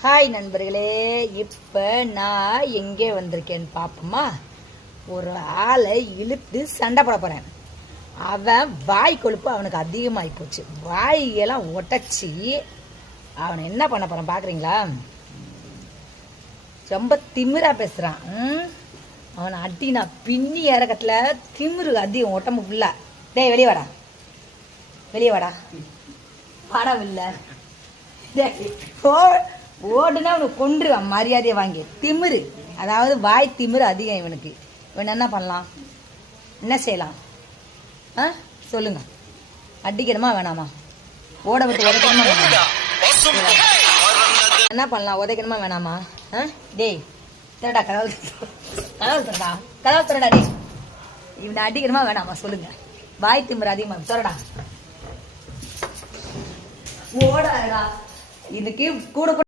Hi நண்பர்களே, இப்போ நான் எங்கே வந்திருக்கேன்னு பார்ப்போமா? ஒரு ஆளை இழுத்து சண்டை போட போகிறேன். அவன் வாய் கொழுப்பு அவனுக்கு அதிகமாகி போச்சு. வாயெல்லாம் ஒட்டச்சி அவனை என்ன பண்ண போகிறான் பார்க்குறீங்களா? ரொம்ப திமிரா பேசுகிறான். அவனை அடினா பின்னி இறக்கத்தில் திமிரு அதிகம் உடம்பு ஃபுல்லா. டேய் வெளியே வாடா, வெளியே வாடா, வாடவில்லை ஓடுனா அவனுக்கு கொன்றுவான். மரியாதையை வாங்கி திமிரு, அதாவது வாய் திமிரு அதிகம் இவனுக்கு. இவன் என்ன பண்ணலாம், என்ன செய்யலாம் சொல்லுங்க? அடிக்கணுமா வேணாமா? ஓட விட்டு உதைக்கணுமா வேணாமா? என்ன பண்ணலாம், உதைக்கணுமா வேணாமா? டேய் திரடா, கதவு திரடா, கதவு திரடா. டேய் இவனை அடிக்கணுமா வேணாமா சொல்லுங்க? வாய் திமிரு அதிகமா திரடா. ஓடாடா, இதுக்கு கூட